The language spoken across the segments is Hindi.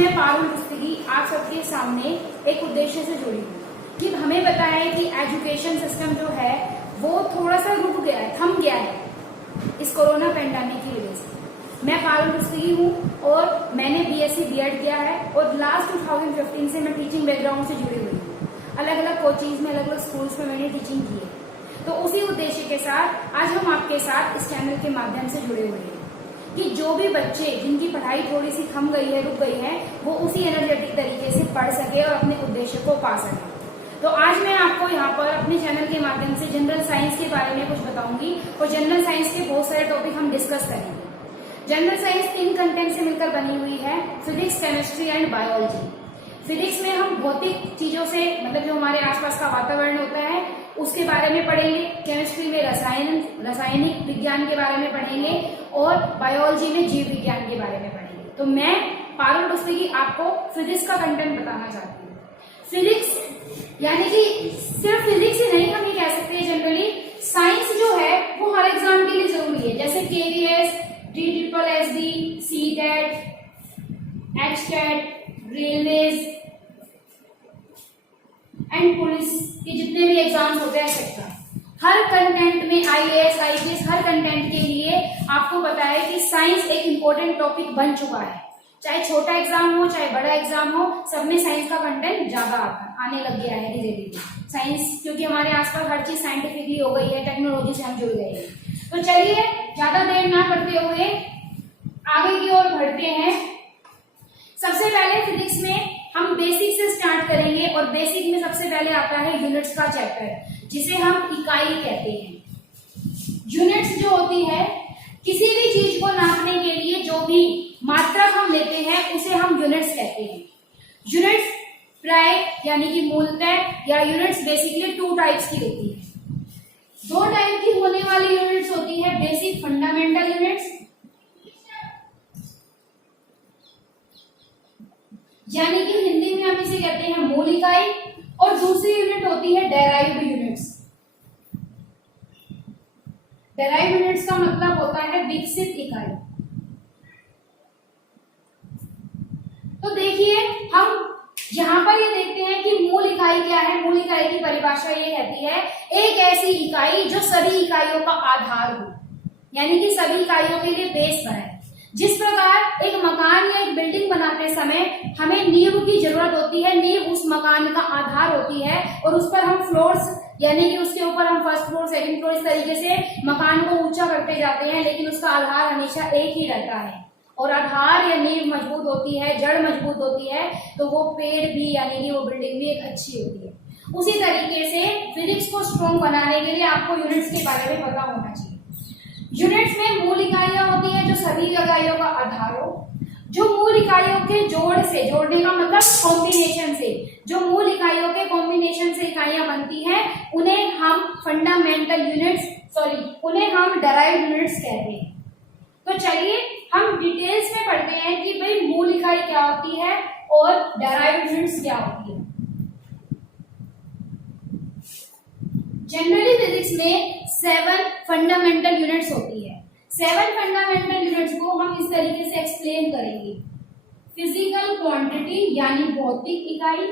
मैं पारुल पुस्तकी आप सबके सामने एक उद्देश्य से जुड़ी हूँ कि हमें पता है कि एजुकेशन सिस्टम जो है वो थोड़ा सा रुक गया है, थम गया है इस कोरोना पेंडेमिक की वजह से। मैं पारुल पुस्तकी हूँ और मैंने बीएससी बीएड किया है और लास्ट 2015 से मैं टीचिंग बैकग्राउंड से जुड़ी हुई हूँ। अलग अलग कोचिंग्स में, अलग अलग स्कूल्स में मैंने टीचिंग की है। तो उसी उद्देश्य के साथ आज हम आपके साथ इस चैनल के माध्यम से जुड़े हुए हैं कि जो भी बच्चे जिनकी पढ़ाई थोड़ी सी थम गई है, रुक गई है, वो उसी एनर्जेटिक तरीके से पढ़ सके और अपने उद्देश्य को पा सके। तो आज मैं आपको यहाँ पर अपने चैनल के माध्यम से जनरल साइंस के बारे में कुछ बताऊंगी और जनरल साइंस के बहुत सारे टॉपिक हम डिस्कस करेंगे। जनरल साइंस 3 कंटेंट से मिलकर बनी हुई है, physics, chemistry and biology. Physics में हम भौतिक चीजों से मतलब जो हमारे आसपास का वातावरण होता है उसके बारे में पढ़ेंगे, केमिस्ट्री में रासायनिक विज्ञान के बारे में पढ़ेंगे और बायोलॉजी में जीव विज्ञान के बारे में पढ़ेंगे। तो मैं पारुल पुस्तकी आपको फिजिक्स का कंटेंट बताना चाहती हूँ। फिजिक्स यानी कि सिर्फ फिजिक्स ही नहीं, हम ये कह सकते हैं जनरली साइंस जो है वो हर एग्जाम के लिए जरूरी है, जैसे KVS, DSSD, CTET, HTET, railways and police के जितने भी एग्जाम्स होते हैं एक्सेट्रा, हर कंटेंट में IAS, IPS हर कंटेंट के लिए आपको पता है कि साइंस एक इम्पोर्टेंट टॉपिक बन चुका है। चाहे छोटा एग्जाम हो चाहे बड़ा एग्जाम हो, सब में साइंस का कंटेंट ज्यादा आने लग गया है धीरे धीरे। साइंस क्योंकि हमारे आसपास हर चीज साइंटिफिकली हो गई है, टेक्नोलॉजी से हम जुड़ गए हैं। तो चलिए ज्यादा देर ना करते हुए आगे की ओर बढ़ते हैं। सबसे पहले फिजिक्स में हम बेसिक से स्टार्ट करेंगे और बेसिक में सबसे पहले आता है यूनिट्स का चैप्टर, जिसे हम इकाई कहते हैं। यूनिट्स जो होती है किसी भी चीज को नापने के लिए जो भी मात्रक हम लेते हैं उसे हम यूनिट्स कहते हैं। यूनिट्स प्राय यानी कि मूलतः या यूनिट्स बेसिकली 2 टाइप्स की होती है। 2 टाइप की होने वाली यूनिट्स होती है, बेसिक फंडामेंटल यूनिट्स यानी कि हिंदी में हम इसे कहते हैं मूल इकाई, और दूसरी यूनिट होती है डेराइव्ड यूनिट्स। डेराइव्ड यूनिट्स का मतलब होता है विकसित इकाई। तो देखिए हम यहां पर ये देखते हैं कि मूल इकाई क्या है। मूल इकाई की परिभाषा ये कहती है एक ऐसी इकाई जो सभी इकाइयों का आधार हो, यानी कि सभी इकाइयों के लिए बेस बनाए। जिस प्रकार एक मकान या एक बिल्डिंग बनाते समय हमें नींव की जरूरत होती है, नींव उस मकान का आधार होती है और उस पर हम फ्लोर्स यानी कि उसके ऊपर हम फर्स्ट फ्लोर, सेकंड फ्लोर इस तरीके से मकान को ऊंचा करते जाते हैं, लेकिन उसका आधार हमेशा एक ही रहता है। और आधार या नींव मजबूत होती है, जड़ मजबूत होती है, तो वो पेड़ भी यानी कि वो बिल्डिंग भी एक अच्छी होती है। उसी तरीके से फिजिक्स को स्ट्रॉन्ग बनाने के लिए आपको यूनिट्स के बारे में पता होना चाहिए। यूनिट्स में मूल इकाइयां होती है जो सभी इकाइयों का आधार हो, जो मूल इकाइयों के जोड़ से, जोड़ने का मतलब कॉम्बिनेशन से, जो मूल इकाइयों के कॉम्बिनेशन से इकाइयां बनती हैं उन्हें हम फंडामेंटल यूनिट्स उन्हें हम डेराइव्ड यूनिट्स कहते हैं। तो चलिए हम डिटेल्स में पढ़ते हैं कि भाई मूल इकाई क्या होती है और डेराइव्ड यूनिट्स क्या होती है। जनरली फिजिक्स में 7 फंडामेंटल यूनिट्स होती है। 7 फंडामेंटल यूनिट्स को हम इस तरीके से एक्सप्लेन करेंगे। फिजिकल क्वांटिटी यानी भौतिक इकाई,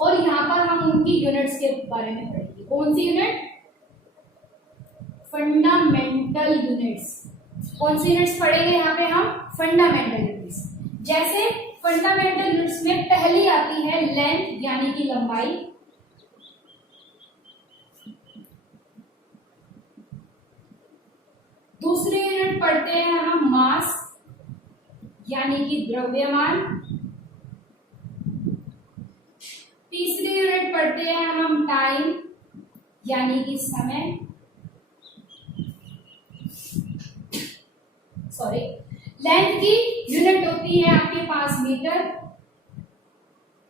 और यहाँ पर हम उनकी यूनिट्स के बारे में पढ़ेंगे। कौन सी यूनिट? Fundamental units. कौन सी यूनिट्स पढ़ेंगे यहाँ पे हम? Fundamental units. जैसे फंडामेंटल यूनिट्स में पहली आती है लेंथ यानी कि लंबाई, दूसरी यूनिट पढ़ते हैं हम मास यानी कि द्रव्यमान, तीसरी यूनिट पढ़ते हैं हम टाइम यानी कि समय, लेंथ की यूनिट होती है आपके पास मीटर,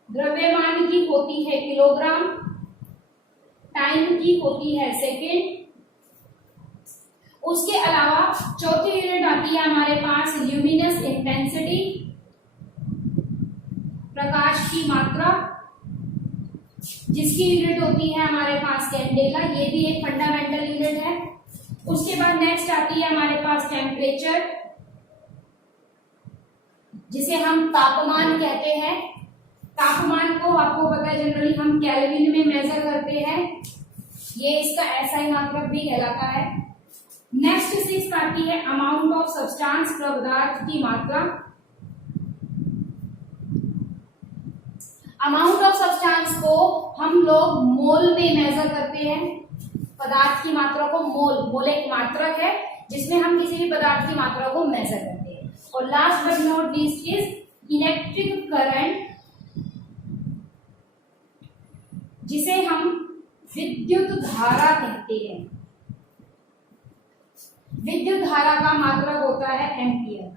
द्रव्यमान की होती है किलोग्राम, टाइम की होती है सेकेंड। उसके अलावा चौथी यूनिट आती है हमारे पास ल्यूमिनस इंटेंसिटी, प्रकाश की मात्रा, जिसकी यूनिट होती है हमारे पास कैंडेला, ये भी एक फंडामेंटल यूनिट है। उसके बाद नेक्स्ट आती है हमारे पास टेम्परेचर, जिसे हम तापमान कहते हैं। तापमान को आपको पता है जनरली हम केल्विन में मेजर करते हैं, ये इसका एसआई मात्रक भी कहलाता है। नेक्स्ट 6 आती है अमाउंट ऑफ सब्सटेंस, पदार्थ की मात्रा। अमाउंट ऑफ सब्सटेंस को हम लोग मोल में मेजर करते हैं। पदार्थ की मात्रा को मोल एक मात्रक है जिसमें हम किसी भी पदार्थ की मात्रा को मेजर करते हैं। और last but not least is electric current, जिसे हम विद्युत धारा कहते हैं। विद्युत धारा का मात्रक होता है ampere.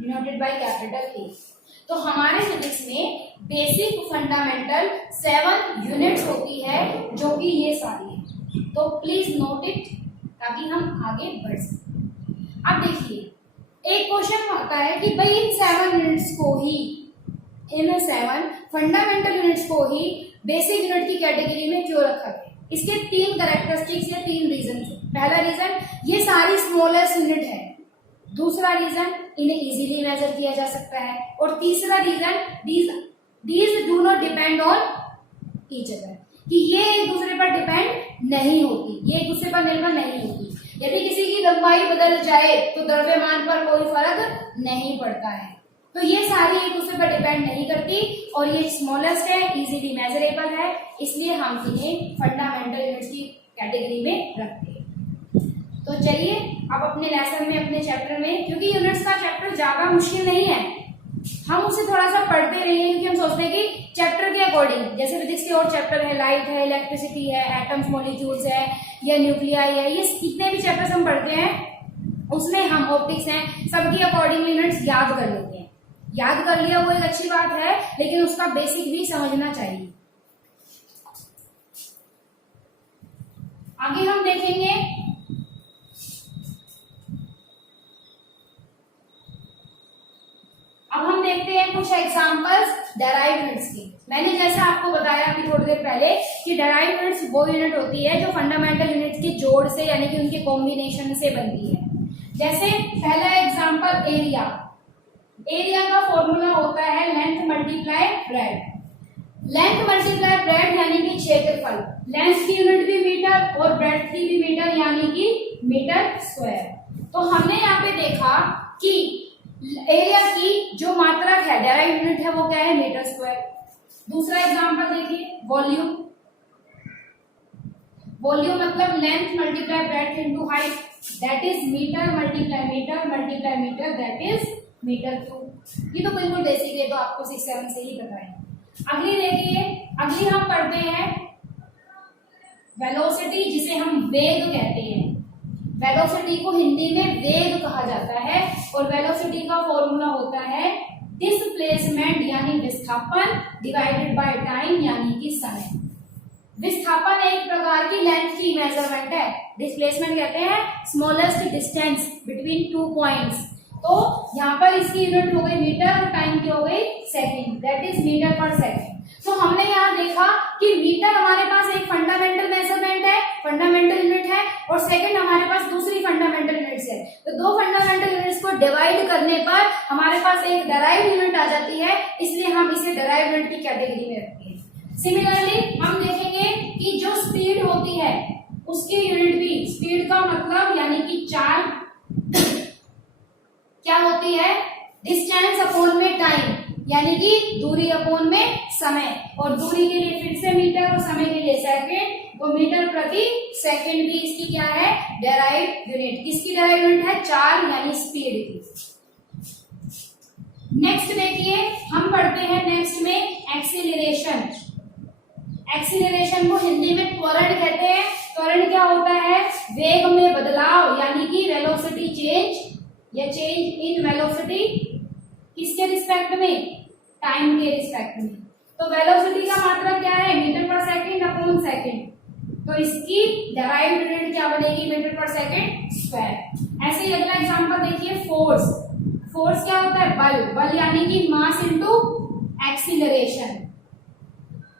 Denoted by capital A. तो हमारे फिजिक्स में बेसिक फंडामेंटल 7 यूनिट्स होती है जो कि ये सारी है। तो प्लीज नोट इट ताकि हम आगे बढ़ सकें। अब देखिए एक क्वेश्चन आता है कि भाई इन 7 यूनिट्स को ही, इन 7 फंडामेंटल यूनिट्स को ही बेसिक यूनिट की कैटेगरी में क्यों रखा गया। इसके 3 कैरेक्टरिस्टिक्स या 3 रीजन है। पहला रीजन, ये सारी स्मॉलेस्ट यूनिट है। दूसरा रीजन, इन्हें इजीली मेजर किया जा सकता है। और तीसरा reason, these do not depend on each other, कि ये एक दूसरे पर डिपेंड नहीं होती, ये एक दूसरे पर निर्भर नहीं होती। यदि किसी की लंबाई बदल जाए तो द्रव्यमान पर कोई फर्क नहीं पड़ता है। तो ये सारी एक दूसरे पर डिपेंड नहीं करती और ये स्मॉलेस्ट है, इजीली मेजरेबल है, इसलिए हम इन्हें फंडामेंटल यूनिट्स की कैटेगरी में रखते हैं। तो चलिए अब अपने लेसन में, अपने चैप्टर में, क्योंकि यूनिट्स का चैप्टर ज्यादा मुश्किल नहीं है, हम उसे थोड़ा सा पढ़ते रहिए, क्योंकि हम सोचते हैं कि चैप्टर के अकॉर्डिंग, जैसे फिजिक्स के और चैप्टर है, लाइट है, इलेक्ट्रिसिटी है, एटम्स, मॉलिक्यूल्स है, या न्यूक्लियाई है, ये जितने भी चैप्टर्स हम पढ़ते हैं उसमें हम ऑप्टिक्स हैं, सबकी अकॉर्डिंग यूनिट्स याद कर लेते हैं। याद कर लिया वो एक अच्छी बात है, लेकिन उसका बेसिक भी समझना चाहिए। आगे हम देखेंगे अब हम देखते हैं कुछ एग्जांपल्स डेराइव्ड यूनिट्स की। मैंने जैसा आपको बताया अभी थोड़ी देर पहले कि डेराइव्ड यूनिट्स वो यूनिट होती है जो फंडामेंटल यूनिट्स के जोड़ से यानी कि उनके कॉम्बिनेशन से बनती है। जैसे पहला एग्जांपल एरिया। एरिया का फॉर्मूला होता है length multiply bread. Length multiply bread यानी कि क्षेत्रफल। लेंथ की यूनिट भी मीटर और ब्रेड की भी मीटर यानी कि मीटर स्क्वायर। तो हमने यहाँ पे देखा कि एरिया की जो मात्रक है, डेराइव्ड यूनिट है, वो क्या है, मीटर स्क्वायर। दूसरा एग्जांपल देखिए, वॉल्यूम। वॉल्यूम मतलब length multiply breadth into height, that is metre multiply metre, that is metre cube. ये तो बिल्कुल बेसिक है, तो आपको 6-7 से ही पता है। अगली देखिए, अगली हम पढ़ते हैं वेलोसिटी, जिसे हम वेग कहते हैं। वेलोसिटी को हिंदी में वेग कहा जाता है और वेलोसिटी का फॉर्मूला होता है डिस्प्लेसमेंट यानी विस्थापन डिवाइडेड बाय टाइम यानी कि समय। विस्थापन एक प्रकार की लेंथ की मेजरमेंट है, डिस्प्लेसमेंट कहते हैं स्मॉलेस्ट डिस्टेंस बिटवीन 2 पॉइंट्स। तो यहाँ पर इसकी यूनिट हो गई मीटर और टाइम की हो गई सेकंड, दैट इज मीटर पर सेकंड। तो हमने यहाँ देखा कि मीटर हमारे पास एक फंडामेंटल मेजरमेंट है, फंडामेंटल यूनिट है, और सेकंड हमारे पास दूसरी फंडामेंटल यूनिट्स है। तो दो फंडामेंटल यूनिट्स को डिवाइड करने पर हमारे पास एक डेराइव्ड यूनिट आ जाती है, इसलिए हम इसे डेराइव्ड यूनिट की कैटेगरी में रखते हैं। सिमिलरली हम देखेंगे कि जो स्पीड होती है उसकी यूनिट भी, स्पीड का मतलब यानी कि चाल क्या होती है, डिस्टेंस अपॉन में टाइम यानी कि दूरी अपॉन में समय, और दूरी के लिए फिर से मीटर और समय के लिए सेकंड, तो मीटर प्रति सेकंड भी इसकी क्या है, डेराइव्ड यूनिट। किसकी डेराइव्ड यूनिट है, चाल यानी स्पीड की। नेक्स्ट देखिए, हम पढ़ते हैं नेक्स्ट में एक्सीलरेशन। एक्सीलरेशन को हिंदी में त्वरण कहते हैं। त्वरण क्या होता है, वेग में बदलाव यानी कि वेलोसिटी चेंज या चेंज इन वेलोसिटी, किसके रिस्पेक्ट में, टाइम के रिस्पेक्ट में। तो वेलोसिटी का मात्रा क्या है, मीटर पर सेकंड अपॉन सेकंड, तो इसकी डेराइव्ड यूनिट क्या बनेगी, मीटर पर सेकंड स्क्वायर। ऐसे ही अगला एग्जांपल देखिए, फोर्स। फोर्स क्या होता है, बल। बल यानी कि मास इनटू एक्सीलरेशन।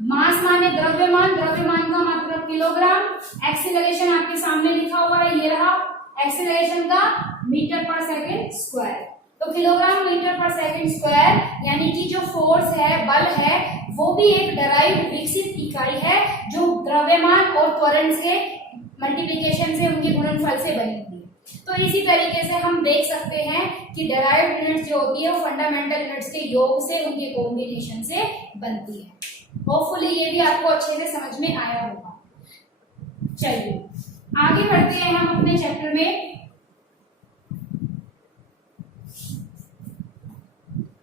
मास माने द्रव्यमान, द्रव्यमान का मात्रक किलोग्राम, एक्सीलरेशन आपके सामने लिखा हुआ है, ये रहा एक्सेलरेशन का मीटर पर सेकंड स्क्वायर। तो किलोग्राम मीटर पर सेकंड स्क्वायर यानी कि जो फोर्स है, बल है, वो भी एक डराइव्ड विकसित इकाई है जो द्रव्यमान और त्वरण से मल्टीप्लिकेशन से, उनके गुणनफल से बनी हुई है। तो इसी तरीके से हम देख सकते हैं कि डराइव्ड यूनिट्स जो होती है वो फंडामेंटल यूनिट्स के योग से, उनके कॉम्बिनेशन से बनती है। होपफुली ये भी आपको अच्छे से समझ में आया होगा। चलिए आगे बढ़ते हैं हम अपने चैप्टर में।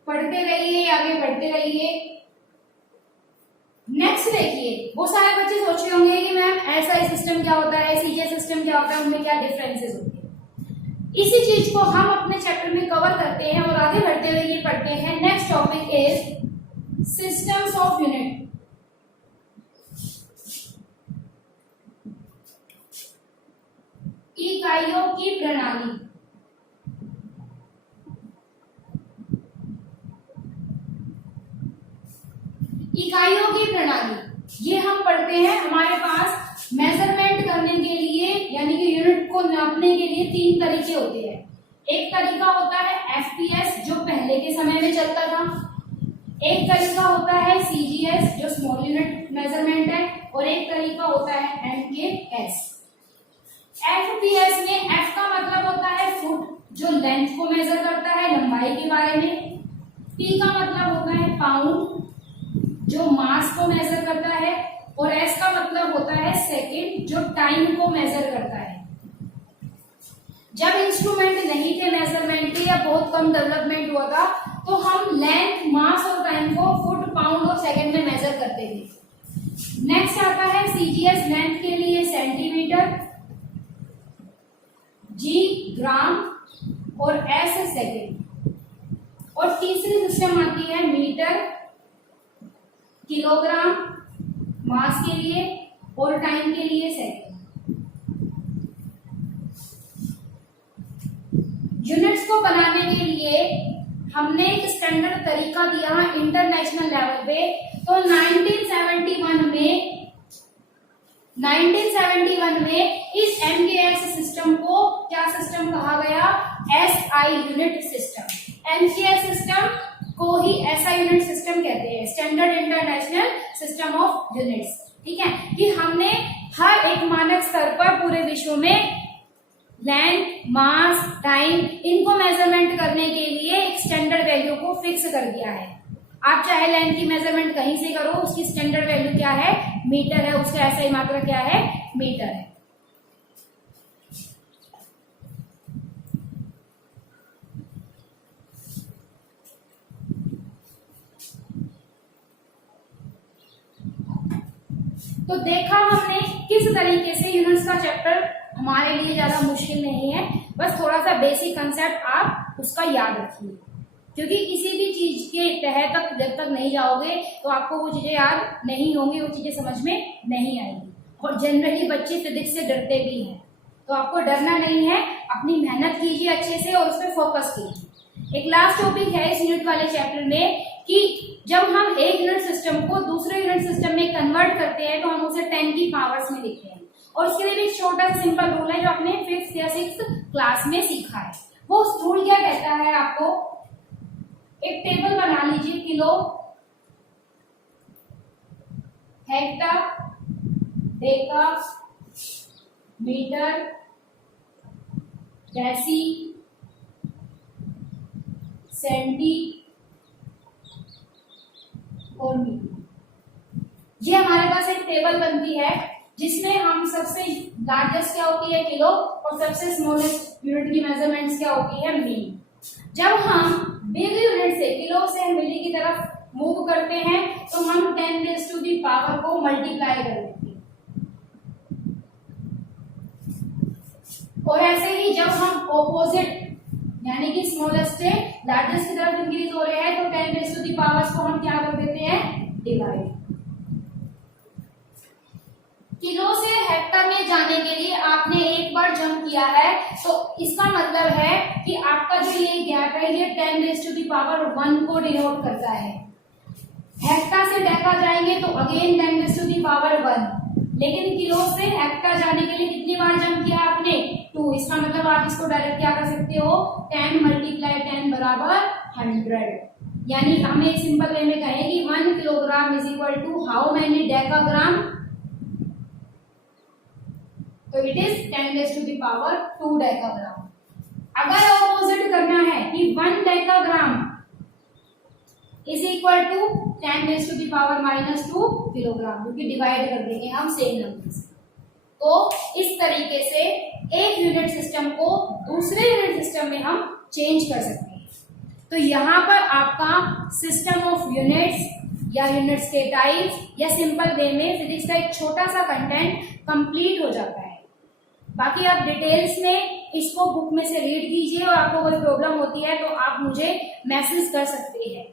पढ़ते रहिए, आगे बढ़ते रहिए। नेक्स्ट देखिए, वो सारे बच्चे सोच रहे होंगे कि मैम एसआई सिस्टम क्या होता है, सीजीएस सिस्टम क्या होता है, उनमें क्या डिफरेंसेस होते हैं। इसी चीज को हम अपने चैप्टर में कवर करते हैं और आगे बढ़ते हुए ये पढ़ते हैं। Next topic is systems of unit. इकाइयों की प्रणाली। इकाइयों की प्रणाली ये हम पढ़ते हैं। हमारे पास मेजरमेंट करने के लिए यानी कि यूनिट को नापने के लिए तीन तरीके होते हैं। एक तरीका होता है एफपीएस जो पहले के समय में चलता था, एक तरीका होता है सीजीएस जो स्मॉल यूनिट मेजरमेंट है, और एक तरीका होता है एमकेएस। एफपीएस में एफ का मतलब होता है फुट जो लेंथ को मेजर करता है, लंबाई के बारे में। पी का मतलब होता है पाउंड जो मास को मेजर करता है, और एस का मतलब होता है सेकंड जो टाइम को मेजर करता है। जब इंस्ट्रूमेंट नहीं थे मेजरमेंट के या बहुत कम डेवलपमेंट हुआ था तो हम लेंथ, मास और टाइम को फुट, पाउंड और सेकंड में मेजर करते थे। नेक्स्ट आता है सीजीएस, लेंथ के लिए सेंटीमीटर, जी ग्राम और एस सेकंड। और तीसरी सिस्टम आती है मीटर, किलोग्राम मास के लिए और टाइम के लिए सेकंड। यूनिट्स को बनाने के लिए हमने एक स्टैंडर्ड तरीका दिया इंटरनेशनल लेवल पे। तो 1971 में इस एमकेएस सिस्टम को क्या सिस्टम कहा गया? SI unit system. MKS system को ही एसआई यूनिट सिस्टम कहते हैं, standard international system of units. ठीक है, कि हमने हर एक मानक स्तर पर पूरे विश्व में लेंथ, मास, टाइम इनको मेजरमेंट करने के लिए एक स्टैंडर्ड वैल्यू को फिक्स कर दिया है। आप चाहे लेंथ की मेजरमेंट कहीं से करो, उसकी स्टैंडर्ड वैल्यू क्या है? मीटर है, उसका एसआई मात्रा क्या है? मीटर है। तो देखा हमने किस तरीके से यूनिट्स का चैप्टर हमारे लिए ज्यादा मुश्किल नहीं है, बस थोड़ा सा बेसिक कंसेप्ट आप उसका याद रखिए, क्योंकि किसी भी चीज के तह तक जब तक नहीं जाओगे तो आपको वो चीजें याद नहीं होंगी, वो चीजें समझ में नहीं आएंगी। और जनरली बच्चे फिजिक्स से डरते भी हैं, तो आपको डरना नहीं है, अपनी मेहनत कीजिए अच्छे से और उस पर फोकस कीजिए। एक लास्ट टॉपिक है इस यूनिट वाले चैप्टर में कि जब हम एक यूनिट सिस्टम को दूसरे यूनिट सिस्टम में कन्वर्ट करते हैं तो हम उसे 10 की पावर्स में लिखते हैं, और उसके लिए भी एक छोटा सा सिंपल रूल है जो आपने 5th या 6th क्लास में सीखा है। वो रूल क्या कहता है? आपको एक टेबल बना लीजिए, kilo, hecto, deca, metre, deci, centi और मीटर। ये हमारे पास एक टेबल बनती है जिसमें हम सबसे लार्जेस्ट क्या होती है? किलो, और सबसे स्मॉलेस्ट यूनिट की मेजरमेंट्स क्या होती है? मिली। जब हम बिग यूनिट से, किलो से मिली की तरफ मूव करते हैं तो हम 10 टू दी पावर को मल्टीप्लाई कर देते हैं, और ऐसे ही जब हम ऑपोजिट यानी कि स्मॉलेस्ट से लार्जेस्ट की तरफ इंक्रीज हो रहे हैं तो 10 टू दी पावर्स को हम क्या कर देते हैं? डिवाइड। किलो से हेक्टर में जाने के लिए आपने एक बार जंप किया है, तो इसका मतलब है कि आपका जो ये गैप है ये 10 टू दी पावर 1 को डिनोट करता है। हेक्टर से डेका जाएंगे तो अगेन 10 टू दी पावर 1, लेकिन किलो से हेक्टर जाने के लिए कितनी बार जंप किया आपने? 2। इसका मतलब मतलब आप इसको डायरेक्ट क्या कर सकते हो, 10 मल्टीप्लाई 10 बराबर 100। यानी हमें एक सिंपल वे में कहें कि 1 kilogram is equal to how many decagram, तो it is 10 raise to the power 2 decagram. अगर ऑपोजिट करना है कि 1 decagram is equal to 10 raise to the power -2 kilogram, क्योंकि डिवाइड कर देंगे हम सेम नंबर से। तो इस तरीके से एक यूनिट सिस्टम को दूसरे यूनिट सिस्टम में हम चेंज कर सकते हैं। तो यहाँ पर आपका सिस्टम ऑफ यूनिट्स या यूनिट्स के टाइप्स या सिंपल वे में फिजिक्स का एक छोटा सा कंटेंट कंप्लीट हो जाता है। बाकी आप डिटेल्स में इसको बुक में से रीड कीजिए और आपको कोई प्रॉब्लम होती है तो आप मुझे मैसेज कर सकते हैं।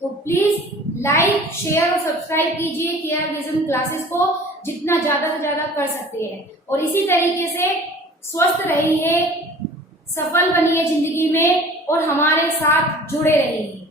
तो प्लीज लाइक, शेयर और सब्सक्राइब कीजिए केआर विजन क्लासेस को जितना ज्यादा से ज्यादा कर सकते हैं। और इसी तरीके से स्वस्थ रहिए, सफल बनिए जिंदगी में और हमारे साथ जुड़े रहिए।